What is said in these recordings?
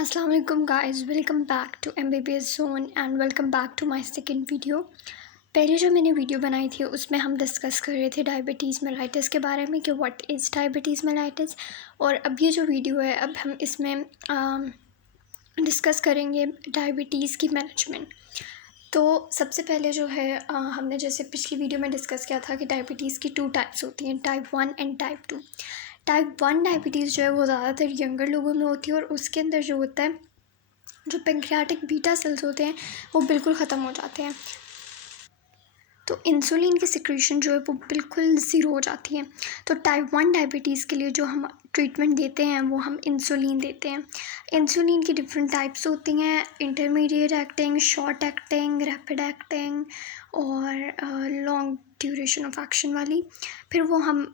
अस्सलाम वालेकुम guys, welcome back to MBBS zone and welcome back to my second video. पहले जो मैंने वीडियो बनाई थी उसमें हम डिस्कस कर रहे थे डायबिटीज़ मेलाइटिस के बारे में कि व्हाट इज़ डायबिटीज़ मेलाइटिस। और अब ये जो वीडियो है अब हम इसमें डिस्कस करेंगे डायबिटीज़ की मैनेजमेंट। तो सबसे पहले जो है हमने जैसे पिछली वीडियो में डिस्कस किया था कि डायबिटीज़ की 2 टाइप्स होती हैं, type 1 and type 2। Type 1 diabetes जो है वो ज़्यादातर यंगर लोगों में होती है और उसके अंदर जो होता है, जो पैंक्रियाटिक बीटा सेल्स होते हैं वो बिल्कुल ख़त्म हो जाते हैं, तो इंसुलिन की सिक्रीशन जो है वो बिल्कुल ज़ीरो हो जाती है। तो टाइप 1 डायबिटीज़ के लिए जो हम ट्रीटमेंट देते हैं वो हम इंसुलिन देते हैं। इंसुलिन की डिफरेंट टाइप्स होती हैं, intermediate acting, short acting, rapid acting और लॉन्ग ड्यूरेशन ऑफ एक्शन वाली। फिर वो हम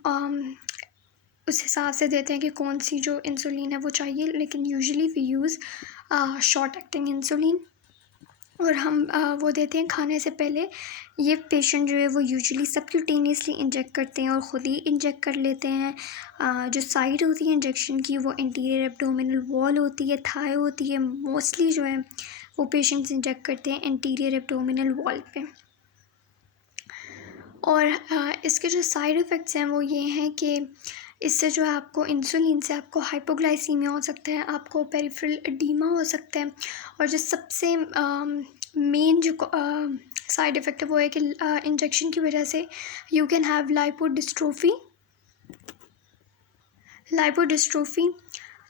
उस हिसाब से देते हैं कि कौन सी जो इंसुलिन है वो चाहिए, लेकिन usually we use short acting insulin और हम वो देते हैं खाने से पहले। ये पेशेंट जो है वो यूजुअली सबक्यूटेनियसली इंजेक्ट करते हैं और ख़ुद ही इंजेक्ट कर लेते हैं। जो साइड होती है इंजेक्शन की वो एंटीरियर एब्डोमिनल वॉल होती है, थाई होती है। मोस्टली जो है वो पेशेंट्स इंजेक्ट करते हैं एंटीरियर एब्डोमिनल वॉल पे। और इसके जो साइड इफ़ेक्ट्स हैं वो ये हैं कि इससे जो है आपको इंसुलिन से आपको हाइपोग्लाइसीमिया हो सकता है, आपको पेरिफेरल एडीमा हो सकता है। और जो सबसे मेन जो साइड इफ़ेक्ट है वो है कि इंजेक्शन की वजह से यू कैन हैव लाइपोडिस्ट्रोफी।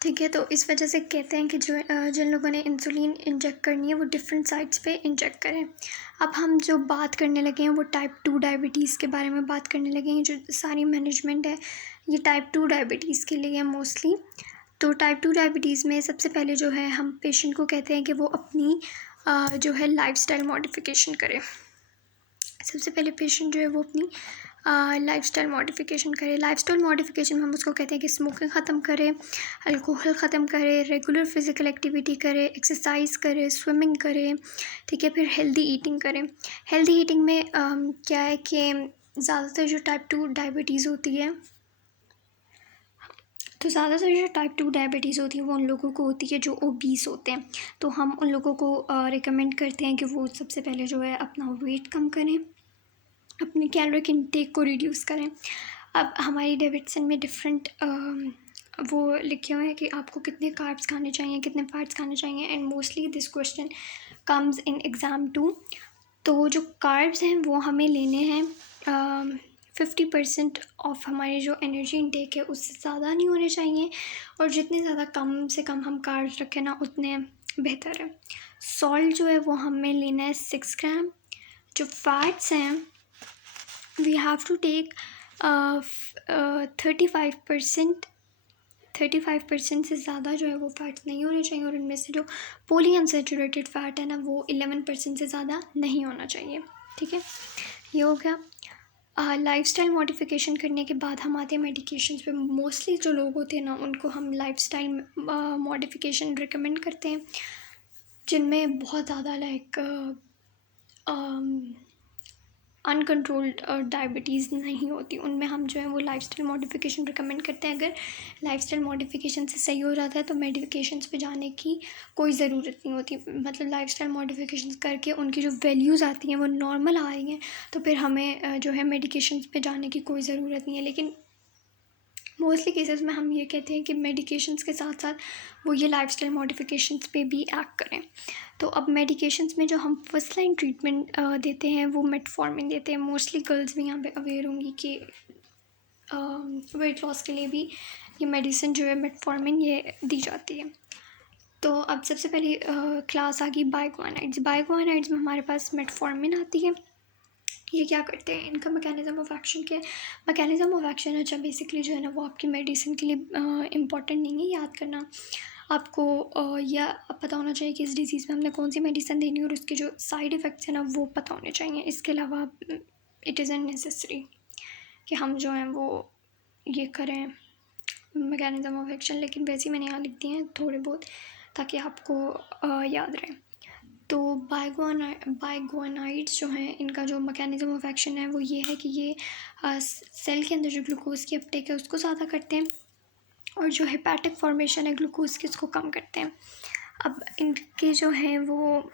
ठीक है, तो इस वजह से कहते हैं कि जो जिन लोगों ने इंसुलिन इंजेक्ट करनी है वो डिफरेंट साइट्स पे इंजेक्ट करें। अब हम जो बात करने लगे हैं वो टाइप 2 डायबिटीज़ के बारे में बात करने लगे हैं। जो सारी मैनेजमेंट है ये टाइप 2 डायबिटीज़ के लिए है मोस्टली। तो टाइप 2 डायबिटीज़ में सबसे पहले जो है हम पेशेंट को कहते हैं कि वो अपनी जो है लाइफस्टाइल मॉडिफिकेशन करे। सबसे पहले पेशेंट जो है वो अपनी लाइफस्टाइल मॉडिफिकेशन करे। लाइफस्टाइल मॉडिफिकेशन में हम उसको कहते हैं कि स्मोकिंग ख़त्म करे, अल्कोहल ख़त्म करे, रेगुलर फिज़िकल एक्टिविटी करे, एक्सरसाइज करे, स्विमिंग करे। ठीक है, फिर हेल्दी ईटिंग करें। हेल्दी ईटिंग में क्या है कि ज़्यादातर जो टाइप 2 डायबिटीज़ होती है, तो ज़्यादातर जो टाइप 2 डायबिटीज़ होती है वो उन लोगों को होती है जो ओबीस होते हैं। तो हम उन लोगों को रिकमेंड करते हैं कि वो सबसे पहले जो है अपना वेट कम करें, अपने कैलोरी इनटेक को रिड्यूस करें। अब हमारी डेविडसन में डिफरेंट वो लिखे हुए हैं कि आपको कितने कार्ब्स खाने चाहिए, कितने फैट्स खाने चाहिए, and mostly this question comes in exam too. तो जो कार्ब्स हैं वो हमें लेने हैं 50% ऑफ हमारी जो एनर्जी इनटेक है उससे ज़्यादा नहीं होने चाहिए, और जितने ज़्यादा कम से कम हम कार्ब्स रखें ना उतने बेहतर है। सॉल्ट जो है वो हमें लेना है 6 ग्राम। जो फैट्स हैं वी हैव टू टेक 35% से ज़्यादा जो है वो फ़ैट्स नहीं होने चाहिए, और इनमें से जो पॉली अनसैचुरेटेड फ़ैट है ना वो 11% से ज़्यादा नहीं होना चाहिए। ठीक है, ये हो गया। लाइफस्टाइल मॉडिफिकेशन करने के बाद हम आते हैं मेडिकेशंस पे। मोस्टली जो लोग होते हैं ना उनको हम लाइफस्टाइल मॉडिफिकेशन रिकमेंड करते हैं जिनमें बहुत ज़्यादा अनकंट्रोल्ड डायबिटीज़ नहीं होती, उनमें हम जो है वो लाइफस्टाइल मॉडिफिकेशन रिकमेंड करते हैं। अगर लाइफस्टाइल मॉडिफिकेशन से सही हो जाता है तो मेडिकेशंस पे जाने की कोई ज़रूरत नहीं होती। मतलब लाइफस्टाइल मॉडिफिकेशन करके उनकी जो वैल्यूज़ आती हैं वो नॉर्मल आ रही हैं तो फिर हमें जो है मेडिकेशंस पे जाने की कोई ज़रूरत नहीं है। लेकिन मोस्टली केसेस में हम ये कहते हैं कि मेडिकेशंस के साथ साथ वो ये लाइफस्टाइल मॉडिफिकेशंस पे भी एक्ट करें। तो अब मेडिकेशंस में जो हम फर्स्ट लाइन ट्रीटमेंट देते हैं वो मेटफॉर्मिन देते हैं। मोस्टली गर्ल्स भी यहाँ पे अवेयर होंगी कि वेट लॉस के लिए भी ये मेडिसिन जो है मेटफॉर्मिन ये दी जाती है। तो अब सबसे पहली क्लास आ गई बाइक्वानाइड्स। बाइक्वानाइड्स में हमारे पास मेटफॉर्मिन आती है। ये क्या करते हैं, इनका मैकेनिज़्म ऑफ एक्शन क्या है? मैकेनिज़्म ऑफ एक्शन अच्छा बेसिकली जो है ना वो आपकी मेडिसिन के लिए इम्पॉर्टेंट नहीं है याद करना। आपको या पता होना चाहिए कि इस डिज़ीज़ में हमने कौन सी मेडिसिन देनी है और उसके जो साइड इफ़ेक्ट्स हैं ना वो पता होने चाहिए। इसके अलावा इट इज़ अननेसेसरी कि हम जो हैं वो ये करें मैकेनिज़्म ऑफ एक्शन, लेकिन वैसे ही मैंने यहाँ लिख दिए हैं थोड़े बहुत ताकि आपको याद रहे। तो बाइगोनाइड्स जो हैं इनका जो मैकेनिज़्म ऑफ एक्शन है वो ये है कि ये सेल के अंदर जो ग्लूकोज की अपटेक है उसको ज़्यादा करते हैं, और जो हेपेटिक फॉर्मेशन है ग्लूकोज की उसको कम करते हैं। अब इनके जो हैं वो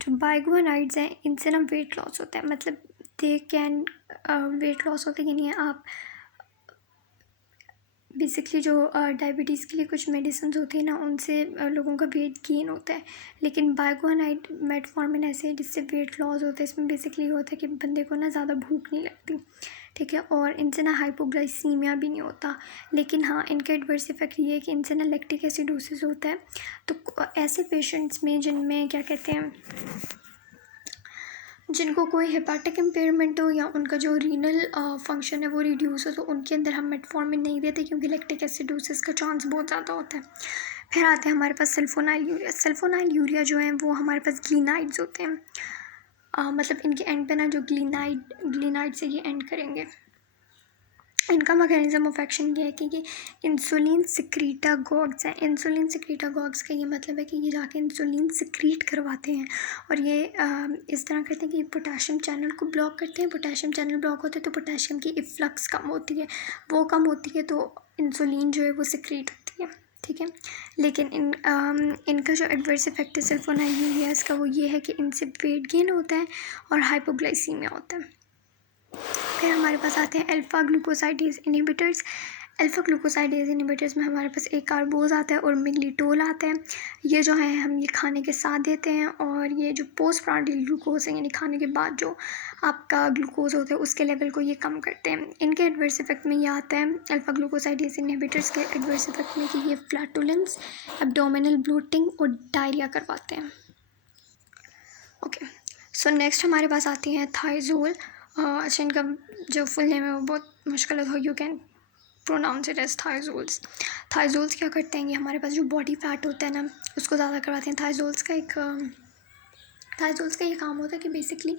जो बाइगोनाइड्स हैं इनसे ना वेट लॉस होता है, मतलब दे कैन वेट लॉस होता है कि नहीं है। आप बेसिकली जो डायबिटीज़ के लिए कुछ मेडिसिन होती है ना, उनसे लोगों का वेट गेन होता है। लेकिन बाइगोनाइड मेटफॉर्मिन ऐसे है जिससे वेट लॉस होता है। इसमें बेसिकली होता है कि बंदे को ना ज़्यादा भूख नहीं लगती, ठीक है, और इनसे ना हाइपोग्लाइसीमिया भी नहीं होता। लेकिन हाँ, इनके एडवर्स इफेक्ट ये है कि इनसे ना लैक्टिक एसिडोसिस होता है। तो ऐसे पेशेंट्स में जिनमें क्या कहते हैं, जिनको कोई हेपाटिक इम्पेयरमेंट हो या उनका जो रीनल फंक्शन है वो रिड्यूस हो, तो उनके अंदर हम मेटफॉर्मिन नहीं देते, क्योंकि लैक्टिक एसिडोसिस का चांस बहुत ज़्यादा होता है। फिर आते हैं हमारे पास सल्फोनाइल यूरिया। सल्फोनाइल यूरिया जो है वो हमारे पास ग्लिनाइड्स होते हैं। मतलब इनके एंड पे ना जो ग्लिनाइड से ये एंड करेंगे। इनका मैकेनिज्म ऑफ एक्शन ये है कि ये इंसुलिन सिक्रीटागॉग्स हैं। इंसुलिन सिक्रीटागॉग्स का ये मतलब है कि ये जाके इंसुलिन सिक्रीट करवाते हैं, और ये इस तरह करते हैं कि पोटेशियम चैनल को ब्लॉक करते हैं। पोटेशियम चैनल ब्लॉक होते हैं तो पोटेशियम की इफ्लक्स कम होती है, वो कम होती है तो इंसुलिन जो है वो सिक्रीट होती है, ठीक है। लेकिन इनका जो एडवर्स इफेक्ट है सल्फोनाइल यूरियाज का वो ये है कि इनसे वेट गेन होता है और हाइपोग्लाइसीमिया होता है। फिर हमारे पास आते हैं alpha glucosidase inhibitors. Alpha glucosidase inhibitors में हमारे पास एक कार्बोज आता है और मिगलिटोल आता है। ये जो है हम ये खाने के साथ देते हैं, और ये जो पोस्ट प्रांडियल ग्लूकोज है यानी खाने के बाद जो आपका ग्लूकोज होता है उसके लेवल को ये कम करते हैं। इनके एडवर्स इफेक्ट में ये आता है अल्फ़ा ग्लूकोसाइडेज इनहिबिटर्स के एडवर्स इफेक्ट में कि ये फ्लैटुलेंस, एब्डोमिनल ब्लोटिंग और डायरिया करवाते हैं। ओके, सो नेक्स्ट हमारे पास आती हैं थाइजोल। अच्छा, इनका जो फुल नेम है वो बहुत मुश्किल है, you can pronounce it as थाइजोल्स। थाइजोल्स क्या करते हैं, ये हमारे पास जो बॉडी फैट होता है ना उसको ज़्यादा करवाते हैं। थाइजोल्स का ये काम होता है कि बेसिकली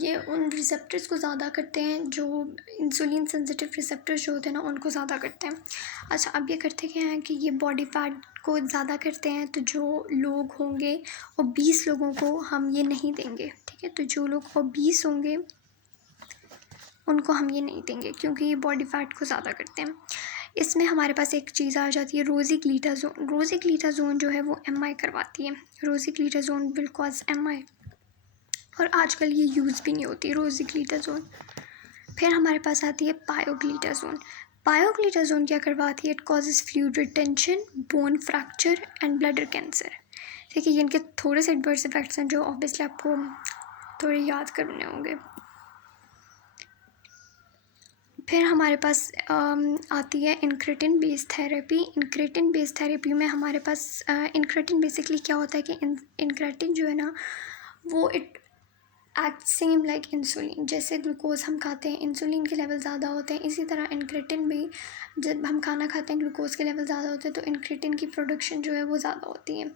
ये उन रिसेप्टर्स को ज़्यादा करते हैं, जो इंसुलिन सेंसिटिव रिसेप्टर्स जो होते हैं ना उनको ज़्यादा करते हैं। अच्छा, अब ये करते क्या हैं कि ये बॉडी फैट को ज़्यादा करते हैं, तो जो लोग होंगे ओबीस लोगों को हम ये नहीं देंगे, ठीक है। तो जो लोग ओबीस होंगे उनको हम ये नहीं देंगे, क्योंकि ये बॉडी फैट को ज़्यादा करते हैं। इसमें हमारे पास एक चीज़ आ जाती है रोज़िग्लूटाज़ोन। रोज़िग्लूटाज़ोन जो है वो एमआई करवाती है। रोज़िग्लूटाज़ोन विल कॉज एमआई, और आजकल ये यूज़ भी नहीं होती रोज़िग्लूटाज़ोन। फिर हमारे पास आती है पायोग्लूटाज़ोन। पायोग्लूटाज़ोन क्या करवाती है, it causes fluid retention, bone fracture and bladder cancer, ठीक है। ये इनके थोड़े से एडवर्स इफेक्ट्स हैं जो ऑब्वियसली आपको थोड़े याद करने होंगे। फिर हमारे पास आती है incretin based therapy. Incretin based therapy में हमारे पास इंक्रेटिन बेसिकली क्या होता है कि इंक्रेटिन जो है ना वो it act same like insulin. जैसे ग्लूकोज हम खाते हैं, इंसुलिन के लेवल ज़्यादा होते हैं, इसी तरह इंक्रेटिन भी जब हम खाना खाते हैं ग्लूकोज के लेवल ज़्यादा होते हैं तो इंक्रेटिन की प्रोडक्शन जो है वो ज़्यादा होती है,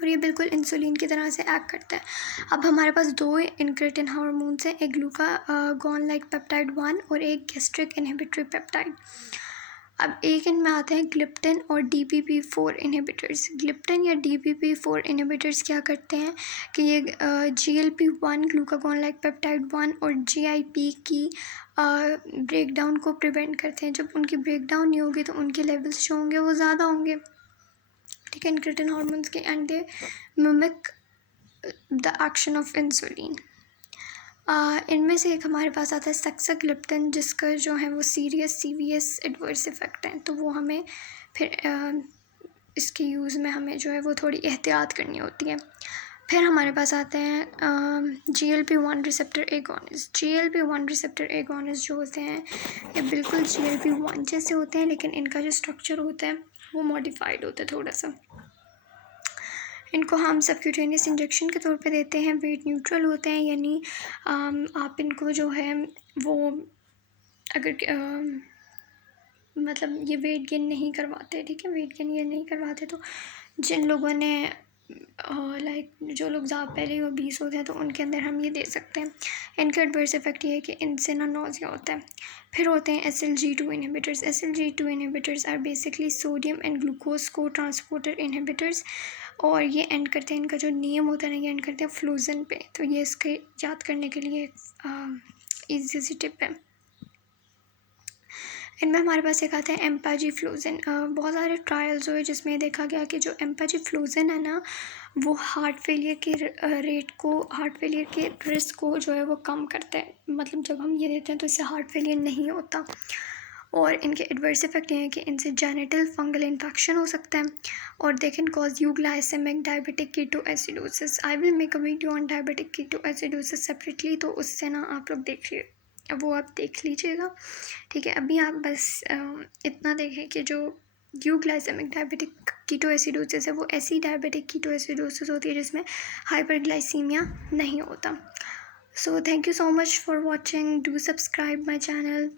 और ये बिल्कुल इंसुलिन की तरह से एक्ट करता है। अब हमारे पास दो इंक्रेटिन हार्मोन्स हैं, एक ग्लूकागॉन लाइक पेप्टाइड 1 और एक गैस्ट्रिक इनहिबिटरी पेप्टाइड। अब एक इनमें आते हैं ग्लिप्टिन और DPP4 इनहिबिटर्स। ग्लिप्टिन या DPP4 इनहिबिटर्स क्या करते हैं कि ये GLP-1 ग्लूकागॉन लाइक पेप्टाइड 1 और GIP की ब्रेकडाउन को प्रिवेंट करते हैं। जब उनकी ब्रेकडाउन नहीं होगी तो उनके लेवल्स जो होंगे वो ज़्यादा होंगे, ठीक है, इंक्रेटिन हार्मोन्स के, and they mimic the action of insulin. इनमें से एक हमारे पास आता है सक्साग्लिप्टिन, जिसका जो है वो सीवियस एडवर्स इफ़ेक्ट हैं, तो वो हमें फिर इसके यूज़ में हमें जो है वो थोड़ी एहतियात करनी होती है। फिर हमारे पास आते हैं GLP-1 receptor agonist. GLP-1 receptor agonist जो होते हैं ये बिल्कुल GLP-1 जैसे होते हैं, लेकिन इनका जो स्ट्रक्चर होता है वो मॉडिफाइड होता है थोड़ा सा। इनको हम सबक्यूटेनियस इंजेक्शन के तौर पे देते हैं, वेट न्यूट्रल होते हैं, यानी आप इनको जो है वो अगर मतलब ये वेट गेन नहीं करवाते, ठीक है, वेट गेन ये नहीं करवाते, तो जिन लोगों ने लाइक जो लोग ज़्यादा पहले ही ओबीस होते हैं तो उनके अंदर हम ये दे सकते हैं। इनका एडवर्स इफेक्ट ये है कि इनसे ना नौजिया होता है। फिर होते हैं SLG2 inhibitors. SLG2 inhibitors are basically sodium and glucose co transporter inhibitors, और ये एंड करते हैं, इनका जो नियम होता है ना ये एंड करते हैं फ्लोजन पे, तो ये इसके याद करने के लिए ईजी सी टिप है। इनमें हमारे पास एक आता है एम्पाजीफ्लोज़िन। बहुत सारे ट्रायल्स हुए जिसमें देखा गया कि जो एम्पाजीफ्लोज़िन है ना, वो हार्ट फेलियर के रेट को, हार्ट फेलियर के रिस्क को जो है वो कम करता है। मतलब जब हम ये देते हैं तो इससे हार्ट फेलियर नहीं होता। और इनके एडवर्स इफेक्ट ये हैं कि इनसे जेनिटल फंगल इन्फेक्शन हो सकता है और they can cause you glycemic diabetic ketoacidosis. I will make a video on diabetic ketoacidosis separately, तो उससे ना आप लोग देखिए, वो आप देख लीजिएगा, ठीक है। अभी आप बस इतना देखें कि जो यूग्लाइसेमिक डायबिटिक कीटोएसिडोसिस है वो ऐसी डायबिटिक कीटोएसिडोसिस होती है जिसमें हाइपरग्लाइसीमिया नहीं होता। So thank you so much for watching, do subscribe my channel.